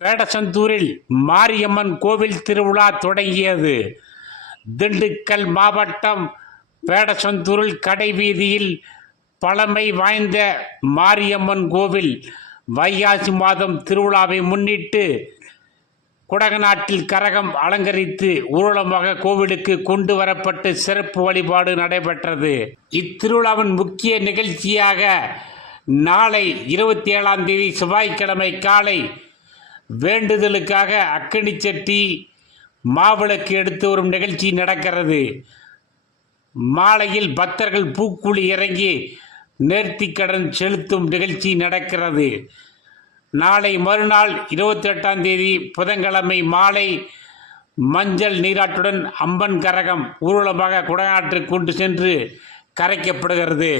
வேடசந்தூரில் மாரியம்மன் கோவில் திருவிழா தொடங்கியது. திண்டுக்கல் மாவட்டம் வேடசந்தூரில் கடைவீதியில் பழமை வாய்ந்த மாரியம்மன் கோவில் வைகாசி மாதம் திருவிழாவை முன்னிட்டு குடகநாட்டில் கரகம் அலங்கரித்து ஊர்வலமாக கோவிலுக்கு கொண்டு வரப்பட்டு சிறப்பு வழிபாடு நடைபெற்றது. இத்திருவிழாவின் முக்கிய நிகழ்ச்சியாக நாளை 27ஆம் தேதி செவ்வாய்க்கிழமை காலை வேண்டுதலுக்காக அக்கினி சட்டி மாவிளக்கு எடுத்து வரும் நிகழ்ச்சி நடக்கிறது. மாலையில் பக்தர்கள் பூக்குழி இறங்கி நேர்த்திக்கடன் செலுத்தும் நிகழ்ச்சி நடக்கிறது. நாளை மறுநாள் 28ஆம் தேதி புதன்கிழமை மாலை மஞ்சள் நீராட்டுடன் அம்மன் கரகம் ஊர்வலமாக குடநாட்டிற்கு கொண்டு சென்று கரைக்கப்படுகிறது.